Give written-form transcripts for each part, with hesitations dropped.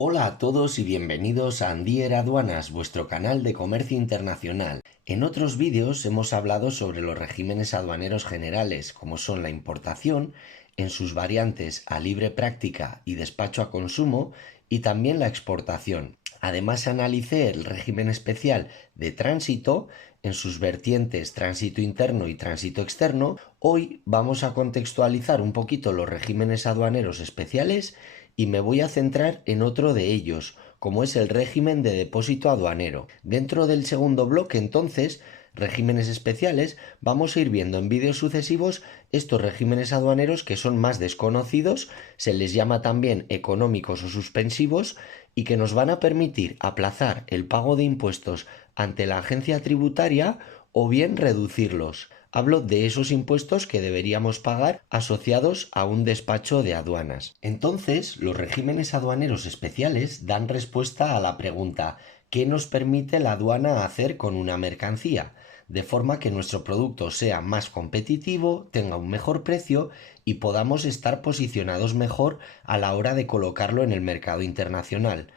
Hola a todos y bienvenidos a Andier Aduanas, vuestro canal de comercio internacional. En otros vídeos hemos hablado sobre los regímenes aduaneros generales, como son la importación, en sus variantes a libre práctica y despacho a consumo, y también la exportación. Además analicé el régimen especial de tránsito en sus vertientes tránsito interno y tránsito externo. Hoy vamos a contextualizar un poquito los regímenes aduaneros especiales y me voy a centrar en otro de ellos, como es el régimen de depósito aduanero. Dentro del segundo bloque, entonces, regímenes especiales, vamos a ir viendo en vídeos sucesivos estos regímenes aduaneros que son más desconocidos, se les llama también económicos o suspensivos, y que nos van a permitir aplazar el pago de impuestos ante la agencia tributaria o bien reducirlos. Hablo de esos impuestos que deberíamos pagar asociados a un despacho de aduanas. Entonces, los regímenes aduaneros especiales dan respuesta a la pregunta ¿qué nos permite la aduana hacer con una mercancía? De forma que nuestro producto sea más competitivo, tenga un mejor precio y podamos estar posicionados mejor a la hora de colocarlo en el mercado internacional.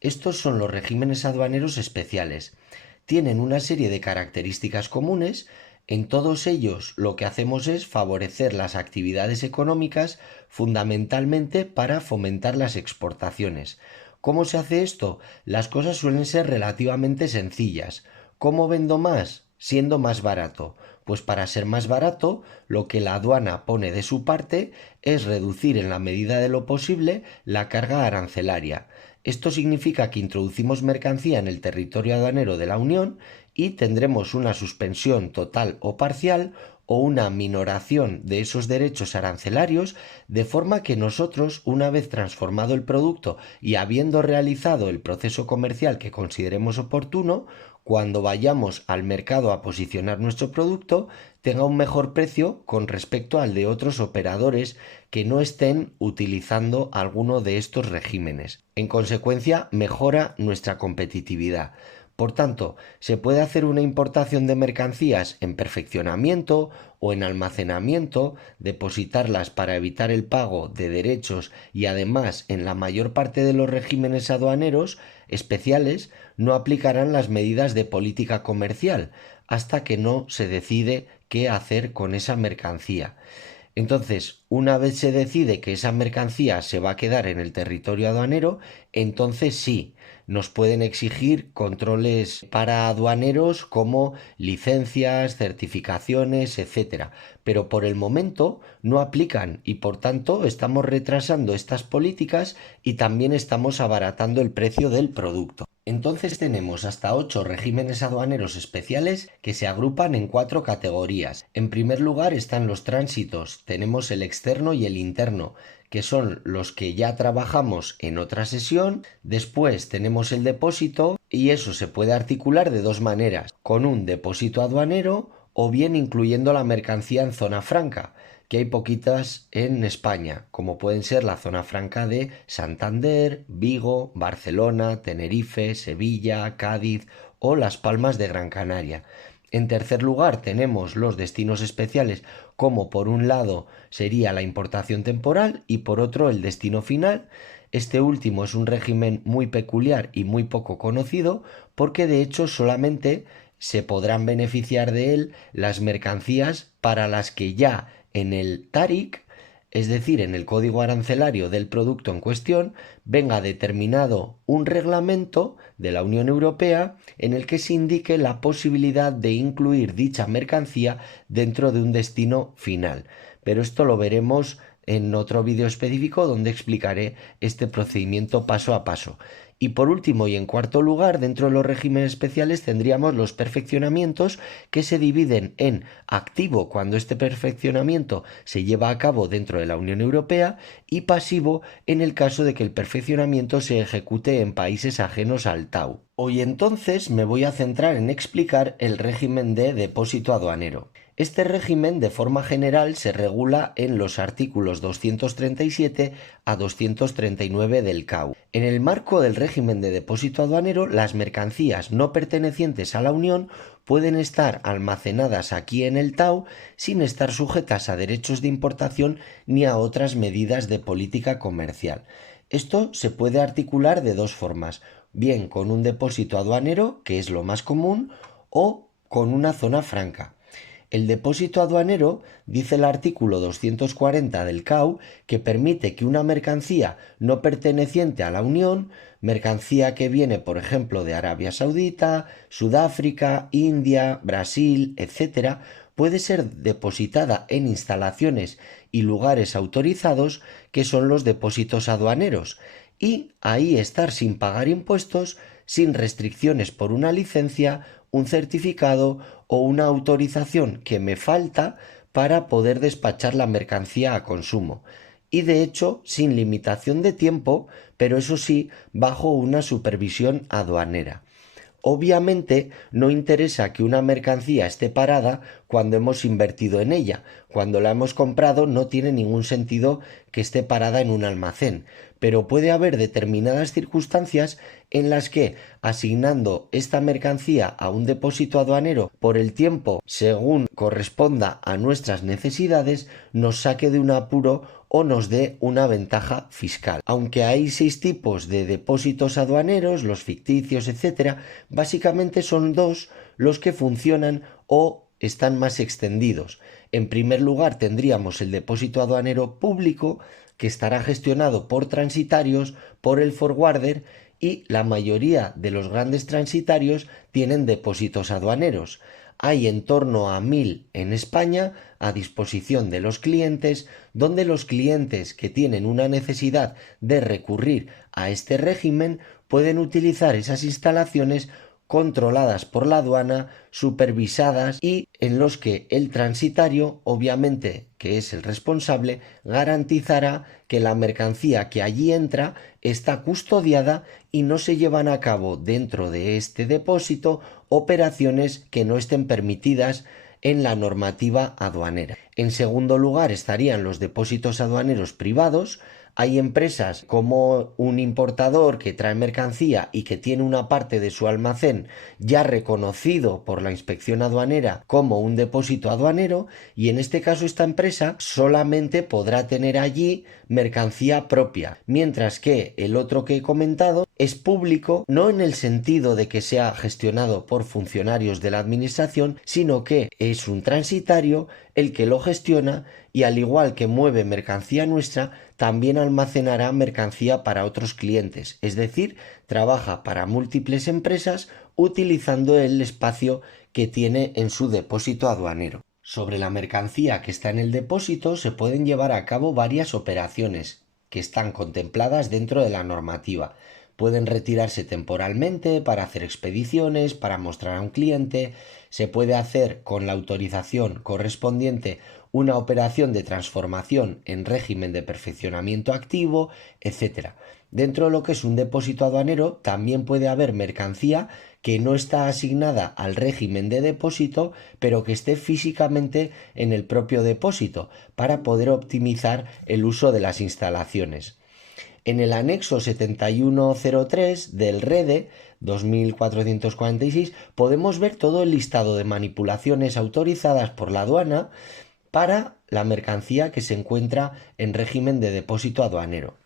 Estos son los regímenes aduaneros especiales. Tienen una serie de características comunes. En todos ellos lo que hacemos es favorecer las actividades económicas fundamentalmente para fomentar las exportaciones. ¿Cómo se hace esto? Las cosas suelen ser relativamente sencillas. ¿Cómo vendo más? Siendo más barato. Pues para ser más barato, lo que la aduana pone de su parte es reducir en la medida de lo posible la carga arancelaria. Esto significa que introducimos mercancía en el territorio aduanero de la Unión y tendremos una suspensión total o parcial o una minoración de esos derechos arancelarios, de forma que nosotros, una vez transformado el producto y habiendo realizado el proceso comercial que consideremos oportuno, cuando vayamos al mercado a posicionar nuestro producto, tenga un mejor precio con respecto al de otros operadores que no estén utilizando alguno de estos regímenes. En consecuencia, mejora nuestra competitividad. Por tanto, se puede hacer una importación de mercancías en perfeccionamiento o en almacenamiento, depositarlas para evitar el pago de derechos y además en la mayor parte de los regímenes aduaneros especiales no aplicarán las medidas de política comercial hasta que no se decide qué hacer con esa mercancía. Entonces, una vez se decide que esa mercancía se va a quedar en el territorio aduanero, entonces sí, nos pueden exigir controles para aduaneros como licencias, certificaciones, etcétera. Pero por el momento no aplican y por tanto estamos retrasando estas políticas y también estamos abaratando el precio del producto. Entonces tenemos hasta 8 regímenes aduaneros especiales que se agrupan en 4 categorías. En primer lugar están los tránsitos, tenemos el externo y el interno, que son los que ya trabajamos en otra sesión. Después tenemos el depósito y eso se puede articular de dos maneras, con un depósito aduanero o bien incluyendo la mercancía en zona franca, que hay poquitas en España, como pueden ser la zona franca de Santander, Vigo, Barcelona, Tenerife, Sevilla, Cádiz o Las Palmas de Gran Canaria. En tercer lugar tenemos los destinos especiales, como por un lado sería la importación temporal y por otro el destino final. Este último es un régimen muy peculiar y muy poco conocido porque de hecho solamente se podrán beneficiar de él las mercancías para las que ya en el TARIC, es decir, en el código arancelario del producto en cuestión, venga determinado un reglamento de la Unión Europea en el que se indique la posibilidad de incluir dicha mercancía dentro de un destino final. Pero esto lo veremos en otro vídeo específico donde explicaré este procedimiento paso a paso. Y por último y en cuarto lugar, dentro de los regímenes especiales tendríamos los perfeccionamientos que se dividen en activo cuando este perfeccionamiento se lleva a cabo dentro de la Unión Europea y pasivo en el caso de que el perfeccionamiento se ejecute en países ajenos al TAU. Hoy entonces me voy a centrar en explicar el régimen de depósito aduanero. Este régimen de forma general se regula en los artículos 237 a 239 del CAU. En el marco del régimen de depósito aduanero, las mercancías no pertenecientes a la Unión pueden estar almacenadas aquí en el TAU sin estar sujetas a derechos de importación ni a otras medidas de política comercial. Esto se puede articular de dos formas, bien con un depósito aduanero, que es lo más común, o con una zona franca. El depósito aduanero, dice el artículo 240 del CAU, que permite que una mercancía no perteneciente a la Unión, mercancía que viene, por ejemplo, de Arabia Saudita, Sudáfrica, India, Brasil, etc., puede ser depositada en instalaciones y lugares autorizados, que son los depósitos aduaneros, y ahí estar sin pagar impuestos, sin restricciones por una licencia, un certificado o una autorización que me falta para poder despachar la mercancía a consumo. Y de hecho, sin limitación de tiempo, pero eso sí, bajo una supervisión aduanera. Obviamente no interesa que una mercancía esté parada cuando hemos invertido en ella. Cuando la hemos comprado no tiene ningún sentido que esté parada en un almacén. Pero puede haber determinadas circunstancias en las que, asignando esta mercancía a un depósito aduanero por el tiempo según corresponda a nuestras necesidades, nos saque de un apuro o nos dé una ventaja fiscal. Aunque hay 6 tipos de depósitos aduaneros, los ficticios, etc., básicamente son 2 los que funcionan o están más extendidos. En primer lugar tendríamos el depósito aduanero público, que estará gestionado por transitarios, por el forwarder, y la mayoría de los grandes transitarios tienen depósitos aduaneros. Hay en torno a 1000 en España a disposición de los clientes, donde los clientes que tienen una necesidad de recurrir a este régimen pueden utilizar esas instalaciones controladas por la aduana, supervisadas, y en los que el transitario, obviamente que es el responsable, garantizará que la mercancía que allí entra está custodiada y no se llevan a cabo dentro de este depósito operaciones que no estén permitidas en la normativa aduanera. En segundo lugar estarían los depósitos aduaneros privados. Hay empresas como un importador que trae mercancía y que tiene una parte de su almacén ya reconocido por la inspección aduanera como un depósito aduanero, y en este caso esta empresa solamente podrá tener allí mercancía propia, mientras que el otro que he comentado es público, no en el sentido de que sea gestionado por funcionarios de la administración, sino que es un transitario el que lo gestiona, y al igual que mueve mercancía nuestra, también almacenará mercancía para otros clientes, es decir, trabaja para múltiples empresas utilizando el espacio que tiene en su depósito aduanero. Sobre la mercancía que está en el depósito se pueden llevar a cabo varias operaciones que están contempladas dentro de la normativa. Pueden retirarse temporalmente para hacer expediciones, para mostrar a un cliente. Se puede hacer con la autorización correspondiente una operación de transformación en régimen de perfeccionamiento activo, etc. Dentro de lo que es un depósito aduanero también puede haber mercancía que no está asignada al régimen de depósito, pero que esté físicamente en el propio depósito, para poder optimizar el uso de las instalaciones. En el anexo 7103 del REDE 2446 podemos ver todo el listado de manipulaciones autorizadas por la aduana para la mercancía que se encuentra en régimen de depósito aduanero.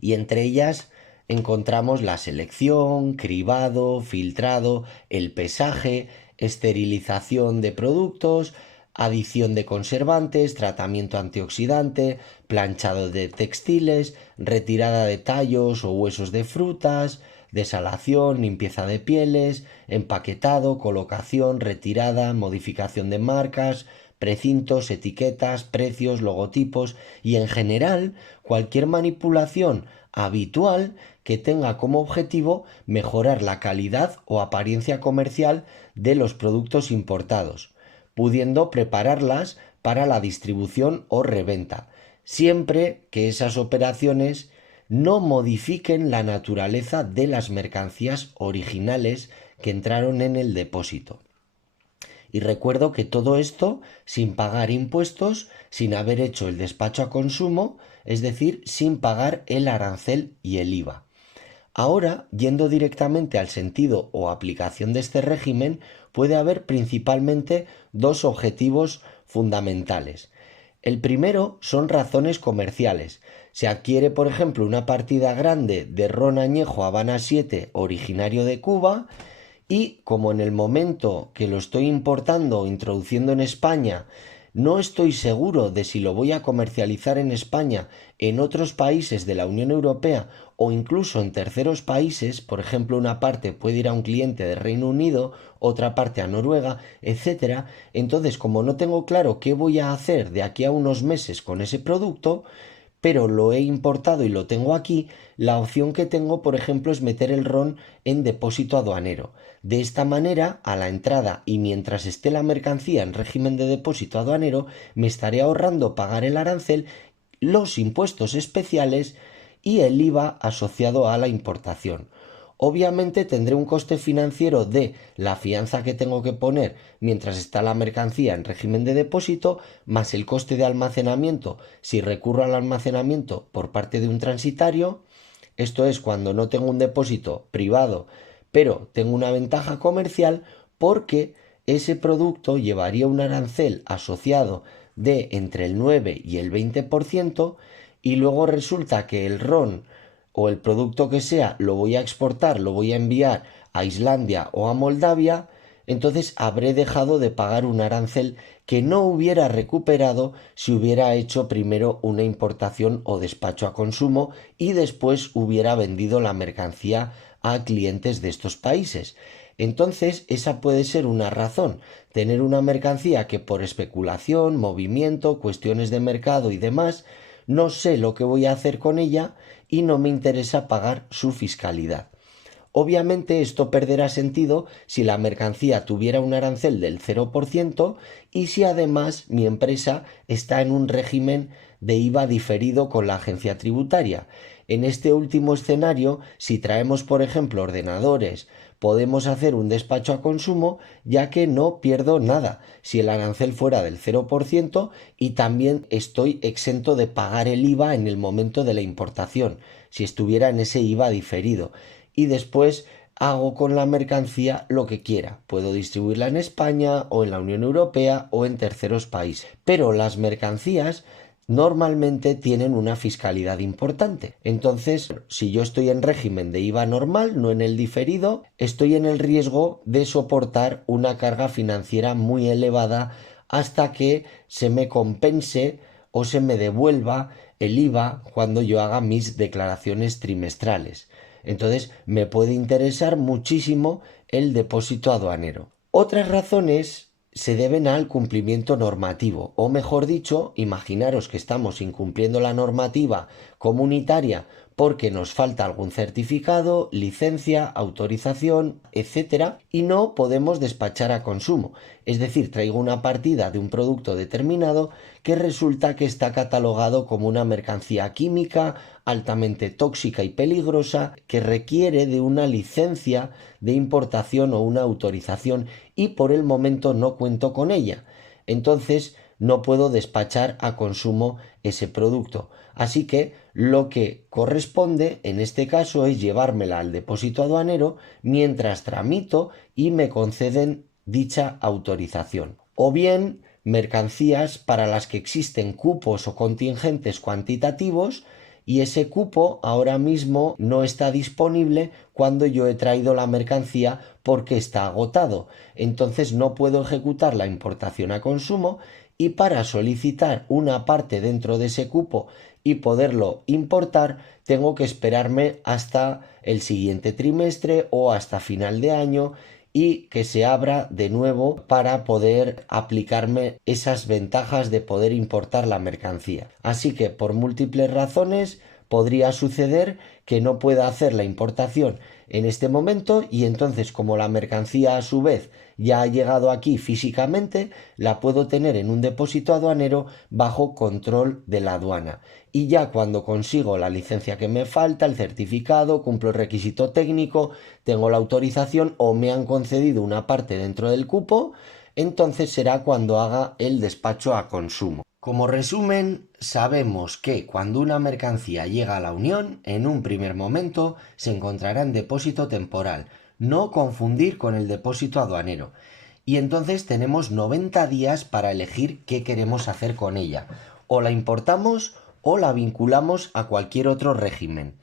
Y entre ellas encontramos la selección, cribado, filtrado, el pesaje, esterilización de productos, adición de conservantes, tratamiento antioxidante, planchado de textiles, retirada de tallos o huesos de frutas, desalación, limpieza de pieles, empaquetado, colocación, retirada, modificación de marcas, precintos, etiquetas, precios, logotipos y en general cualquier manipulación habitual que tenga como objetivo mejorar la calidad o apariencia comercial de los productos importados, pudiendo prepararlas para la distribución o reventa, siempre que esas operaciones no modifiquen la naturaleza de las mercancías originales que entraron en el depósito. Y recuerdo que todo esto sin pagar impuestos, sin haber hecho el despacho a consumo, es decir, sin pagar el arancel y el IVA. Ahora, yendo directamente al sentido o aplicación de este régimen, puede haber principalmente dos objetivos fundamentales. El primero son razones comerciales. Se adquiere, por ejemplo, una partida grande de ron añejo Habana 7 originario de Cuba y como en el momento que lo estoy importando o introduciendo en España no estoy seguro de si lo voy a comercializar en España, en otros países de la Unión Europea o incluso en terceros países, por ejemplo, una parte puede ir a un cliente de Reino Unido, otra parte a Noruega, etcétera. Entonces, como no tengo claro qué voy a hacer de aquí a unos meses con ese producto, pero lo he importado y lo tengo aquí, la opción que tengo, por ejemplo, es meter el RON en depósito aduanero. De esta manera, a la entrada y mientras esté la mercancía en régimen de depósito aduanero, me estaré ahorrando pagar el arancel, los impuestos especiales y el IVA asociado a la importación. Obviamente tendré un coste financiero de la fianza que tengo que poner mientras está la mercancía en régimen de depósito, más el coste de almacenamiento si recurro al almacenamiento por parte de un transitario. Esto es cuando no tengo un depósito privado, pero tengo una ventaja comercial porque ese producto llevaría un arancel asociado de entre el 9 y el 20% y luego resulta que el ron o el producto que sea lo voy a exportar, lo voy a enviar a Islandia o a Moldavia, entonces habré dejado de pagar un arancel que no hubiera recuperado si hubiera hecho primero una importación o despacho a consumo y después hubiera vendido la mercancía a clientes de estos países. Entonces, esa puede ser una razón, tener una mercancía que por especulación, movimiento, cuestiones de mercado y demás, no sé lo que voy a hacer con ella y no me interesa pagar su fiscalidad. Obviamente esto perderá sentido si la mercancía tuviera un arancel del 0% y si además mi empresa está en un régimen de IVA diferido con la agencia tributaria. En este último escenario, si traemos por ejemplo ordenadores, podemos hacer un despacho a consumo ya que no pierdo nada si el arancel fuera del 0% y también estoy exento de pagar el IVA en el momento de la importación, si estuviera en ese IVA diferido y después hago con la mercancía lo que quiera. Puedo distribuirla en España o en la Unión Europea o en terceros países. Pero las mercancías normalmente tienen una fiscalidad importante. Entonces, si yo estoy en régimen de IVA normal, no en el diferido, estoy en el riesgo de soportar una carga financiera muy elevada hasta que se me compense o se me devuelva el IVA cuando yo haga mis declaraciones trimestrales. Entonces me puede interesar muchísimo el depósito aduanero. Otras razones se deben al cumplimiento normativo, o mejor dicho, imaginaros que estamos incumpliendo la normativa comunitaria porque nos falta algún certificado, licencia, autorización, etcétera, y no podemos despachar a consumo. Es decir, traigo una partida de un producto determinado que resulta que está catalogado como una mercancía química altamente tóxica y peligrosa que requiere de una licencia de importación o una autorización y por el momento no cuento con ella. Entonces no puedo despachar a consumo ese producto. Así que lo que corresponde en este caso es llevármela al depósito aduanero mientras tramito y me conceden dicha autorización. O bien mercancías para las que existen cupos o contingentes cuantitativos y ese cupo ahora mismo no está disponible cuando yo he traído la mercancía porque está agotado. Entonces no puedo ejecutar la importación a consumo y para solicitar una parte dentro de ese cupo y poderlo importar tengo que esperarme hasta el siguiente trimestre o hasta final de año y que se abra de nuevo para poder aplicarme esas ventajas de poder importar la mercancía. Así que por múltiples razones podría suceder que no pueda hacer la importación en este momento y entonces como la mercancía a su vez ya ha llegado aquí físicamente, la puedo tener en un depósito aduanero bajo control de la aduana. Y ya cuando consigo la licencia que me falta, el certificado, cumplo el requisito técnico, tengo la autorización o me han concedido una parte dentro del cupo, entonces será cuando haga el despacho a consumo. Como resumen, sabemos que cuando una mercancía llega a la Unión, en un primer momento se encontrará en depósito temporal, no confundir con el depósito aduanero. Y entonces tenemos 90 días para elegir qué queremos hacer con ella. O la importamos o la vinculamos a cualquier otro régimen.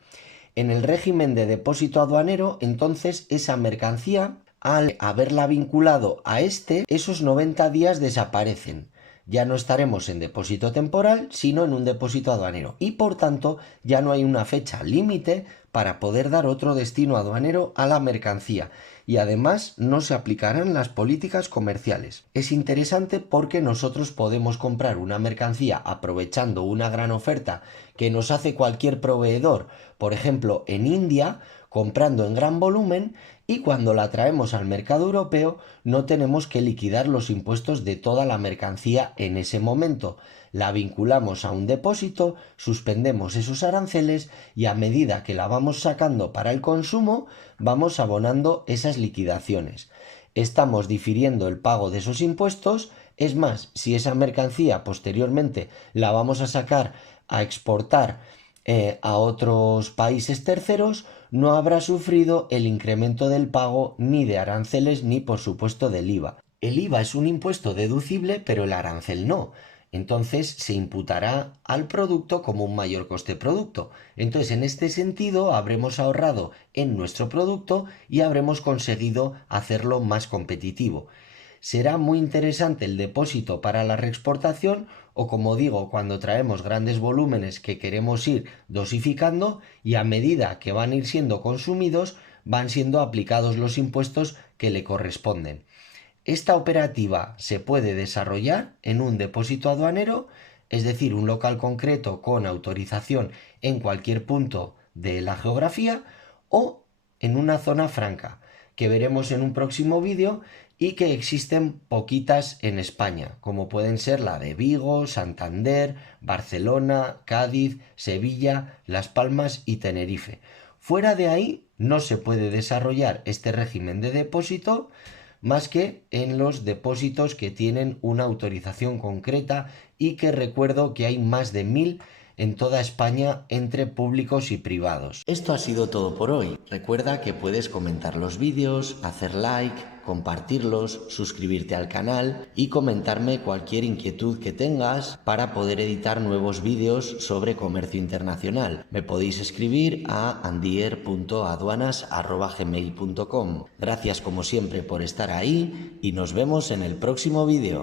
En el régimen de depósito aduanero, entonces esa mercancía, al haberla vinculado a esos 90 días desaparecen. Ya no estaremos en depósito temporal, sino en un depósito aduanero. Y por tanto, ya no hay una fecha límite para poder dar otro destino aduanero a la mercancía. Y además no se aplicarán las políticas comerciales. Es interesante porque nosotros podemos comprar una mercancía aprovechando una gran oferta que nos hace cualquier proveedor, por ejemplo en India, comprando en gran volumen, y cuando la traemos al mercado europeo no tenemos que liquidar los impuestos de toda la mercancía en ese momento. La vinculamos a un depósito, suspendemos esos aranceles y a medida que la vamos sacando para el consumo, vamos abonando esas liquidaciones. Estamos difiriendo el pago de esos impuestos. Es más, si esa mercancía posteriormente la vamos a sacar a exportar a otros países terceros, no habrá sufrido el incremento del pago ni de aranceles ni por supuesto del IVA. El IVA es un impuesto deducible, pero el arancel no. Entonces se imputará al producto como un mayor coste producto. Entonces, en este sentido, habremos ahorrado en nuestro producto y habremos conseguido hacerlo más competitivo. Será muy interesante el depósito para la reexportación o, como digo, cuando traemos grandes volúmenes que queremos ir dosificando, y a medida que van a ir siendo consumidos van siendo aplicados los impuestos que le corresponden. Esta operativa se puede desarrollar en un depósito aduanero, es decir, un local concreto con autorización en cualquier punto de la geografía, o en una zona franca, que veremos en un próximo vídeo, y que existen poquitas en España, como pueden ser la de Vigo, Santander, Barcelona, Cádiz, Sevilla, Las Palmas y Tenerife. Fuera de ahí no se puede desarrollar este régimen de depósito más que en los depósitos que tienen una autorización concreta, y que recuerdo que hay más de 1000 en toda España entre públicos y privados. Esto ha sido todo por hoy. Recuerda que puedes comentar los vídeos, hacer like, compartirlos, suscribirte al canal y comentarme cualquier inquietud que tengas para poder editar nuevos vídeos sobre comercio internacional. Me podéis escribir a andier.aduanas@gmail.com. Gracias como siempre por estar ahí y nos vemos en el próximo vídeo.